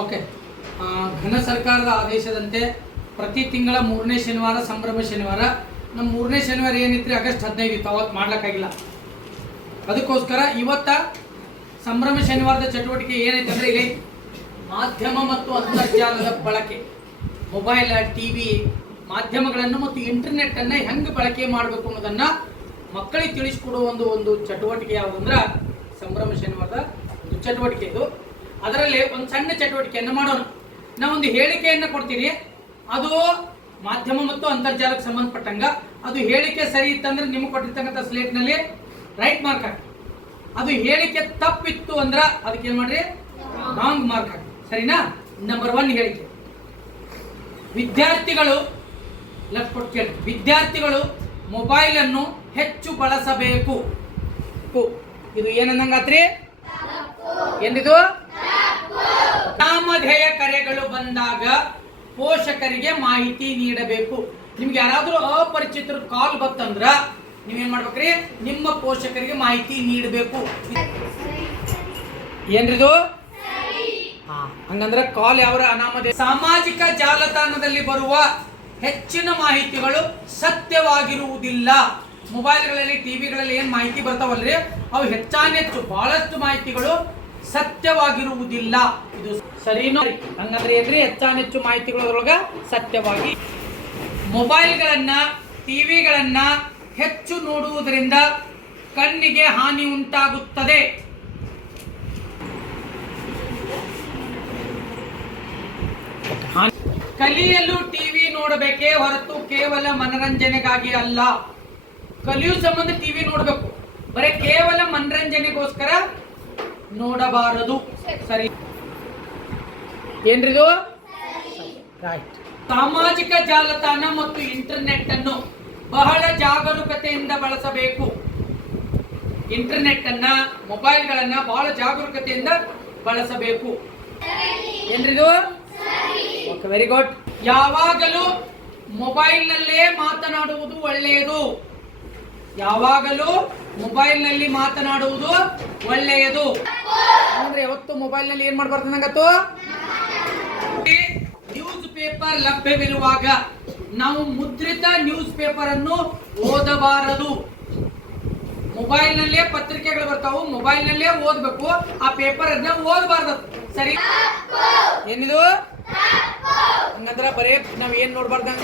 Okay. ಘನ ಸರ್ಕಾರದ ಆದೇಶದಂತೆ ಪ್ರತಿ ತಿಂಗಳ 3ನೇ ಶನಿವಾರ ಸಂಭ್ರಮ ಶನಿವಾರ. ನಮ್ಮ 3ನೇ ಶನಿವಾರ ಏನಿತ್ತು ಆಗಸ್ಟ್ 15 ಇತ್ತು, ಅವತ್ತು ಮಾಡ್ಲಿಕ್ಕಾಗಿಲ್ಲ. ಅದಕ್ಕೋಸ್ಕರ ಇವತ್ತ ಸಂಭ್ರಮ ಶನಿವಾರದ ಚಟುವಟಿಕೆ ಏನೈತೆ ಅಂದರೆ ಇಲ್ಲಿ ಮಾಧ್ಯಮ ಮತ್ತು ಅಂತರ್ಜಾಲದ ಬಳಕೆ, ಮೊಬೈಲ್, ಟಿವಿ ಮಾಧ್ಯಮಗಳನ್ನು ಮತ್ತು ಇಂಟರ್ನೆಟ್ಟನ್ನು ಹೆಂಗೆ ಬಳಕೆ ಮಾಡಬೇಕು ಅನ್ನೋದನ್ನು ಮಕ್ಕಳಿಗೆ ತಿಳಿಸ್ಕೊಡುವ ಒಂದು ಚಟುವಟಿಕೆ ಯಾವುದಂದ್ರೆ ಸಂಭ್ರಮ ಶನಿವಾರದ ಒಂದು ಚಟುವಟಿಕೆ ಇದು. ಅದರಲ್ಲಿ ಒಂದು ಸಣ್ಣ ಚಟುವಟಿಕೆಯನ್ನು ಮಾಡೋಣ. ನಾವೊಂದು ಹೇಳಿಕೆಯನ್ನು ಕೊಡ್ತೀನಿ, ಅದು ಮಾಧ್ಯಮ ಮತ್ತು ಅಂತರ್ಜಾಲಕ್ಕೆ ಸಂಬಂಧಪಟ್ಟಂಗ. ಅದು ಹೇಳಿಕೆ ಸರಿ ಇತ್ತಂದ್ರೆ ನಿಮ್ಗೆ ಕೊಟ್ಟಿರ್ತಕ್ಕಂಥ ಸ್ಲೇಟ್ನಲ್ಲಿ ರೈಟ್ ಮಾರ್ಕ್ ಹಾಕಿ. ಅದು ಹೇಳಿಕೆ ತಪ್ಪಿತ್ತು ಅಂದ್ರೆ ಅದಕ್ಕೆ ಏನು ಮಾಡ್ರಿ, ರಾಂಗ್ ಮಾರ್ಕ್ ಹಾಕಿ. ಸರಿನಾ? ನಂಬರ್ 1 ಹೇಳಿಕೆ, ವಿದ್ಯಾರ್ಥಿಗಳು ಲೆಫ್ಟ್ ಕೊಟ್ಟು ಕೇಳಿ, ವಿದ್ಯಾರ್ಥಿಗಳು ಮೊಬೈಲ್ ಅನ್ನು ಹೆಚ್ಚು ಬಳಸಬೇಕು. ಇದು ಏನನ್ನಂಗಾತ್ರಿ? ಏನಿದು? ನಾಮಧೇಯ ಕರೆಗಳು ಬಂದಾಗ ಪೋಷಕರಿಗೆ ಮಾಹಿತಿ ನೀಡಬೇಕು. ನಿಮ್ಗೆ ಯಾರಾದ್ರೂ ಅಪರಿಚಿತರು ಕಾಲ್ ಬಂತಂದ್ರ ನೀವೇನ್ ಮಾಡ್ಬೇಕ್ರಿ, ನಿಮ್ಮ ಪೋಷಕರಿಗೆ ಮಾಹಿತಿ ನೀಡಬೇಕು. ಏನ್ರಿದು? ಹಂಗಂದ್ರೆ ಕಾಲ್ ಯಾವ ಅನಾಮಧೇಯ. ಸಾಮಾಜಿಕ ಜಾಲತಾಣದಲ್ಲಿ ಬರುವ ಹೆಚ್ಚಿನ ಮಾಹಿತಿಗಳು ಸತ್ಯವಾಗಿರುವುದಿಲ್ಲ. ಮೊಬೈಲ್ಗಳಲ್ಲಿ, ಟಿವಿಗಳಲ್ಲಿ ಏನ್ ಮಾಹಿತಿ ಬರ್ತಾವಲ್ರಿ, ಅವು ಹೆಚ್ಚಾನೆಚ್ಚು ಬಹಳಷ್ಟು ಮಾಹಿತಿಗಳು ಸತ್ಯವಾಗಿರುವುದಿಲ್ಲ. ಇದು ಸರಿನೋ? ಹಂಗಂದ್ರೆ ಏನ್ರಿ, ಹೆಚ್ಚಾನೆಚ್ಚು ಮಾಹಿತಿಗಳೊಳಗ ಸತ್ಯವಾಗಿ. ಮೊಬೈಲ್ಗಳನ್ನ, ಟಿವಿಗಳನ್ನ ಹೆಚ್ಚು ನೋಡುವುದರಿಂದ ಕಣ್ಣಿಗೆ ಹಾನಿ ಉಂಟಾಗುತ್ತದೆ. ಕಲಿಯಲು ಟಿವಿ ನೋಡಬೇಕೇ ಹೊರತು ಕೇವಲ ಮನರಂಜನೆಗಾಗಿ ಅಲ್ಲ. ಕಲಿಯೋ ಸಂಬಂಧ ಟಿವಿ ನೋಡಬೇಕು, ಬರೀ ಕೇವಲ ಮನರಂಜನೆಗೋಸ್ಕರ ನೋಡಬಾರದು. ಸರಿ ಏನ್ರಿದು? ರೈಟ್. ಸಾಮಾಜಿಕ ಜಾಲತಾಣ ಮತ್ತು ಇಂಟರ್ನೆಟ್ ಅನ್ನು ಬಹಳ ಜಾಗರೂಕತೆಯಿಂದ ಬಳಸಬೇಕು. ಇಂಟರ್ನೆಟ್ ಅನ್ನ, ಮೊಬೈಲ್ಗಳನ್ನ ಬಹಳ ಜಾಗರೂಕತೆಯಿಂದ ಬಳಸಬೇಕು. ಏನ್ರಿದು? Okay, very good. ಯಾವಾಗಲೂ ಮೊಬೈಲ್ನಲ್ಲೇ ಮಾತನಾಡುವುದು ಒಳ್ಳೆಯದು. ಯಾವಾಗಲೂ ಮೊಬೈಲ್ನಲ್ಲಿ ಮಾತನಾಡುವುದು ಒಳ್ಳೆಯದು. ಅಂದ್ರೆ ಯಾವತ್ತು ಮೊಬೈಲ್ನಲ್ಲಿ ಏನ್ ಮಾಡಬಾರ್ದು ನಂಗತ್ತು? ನ್ಯೂಸ್ ಪೇಪರ್ ಲಭ್ಯವಿರುವಾಗ ನಾವು ಮುದ್ರಿತ ನ್ಯೂಸ್ ಪೇಪರ್ ಅನ್ನು ಓದಬಾರದು. ಮೊಬೈಲ್ನಲ್ಲೇ ಪತ್ರಿಕೆಗಳು ಬರ್ತಾವು, ಮೊಬೈಲ್ನಲ್ಲೇ ಓದಬೇಕು. ಆ ಪೇಪರ್ ಅನ್ನ ಓದಬಾರ್ದು. ಸರಿ? ಏನಿದು? ಹಂಗಂದ್ರ ಬರೇ ನಾವ್ ಏನ್ ನೋಡ್ಬಾರ್ದಂಗ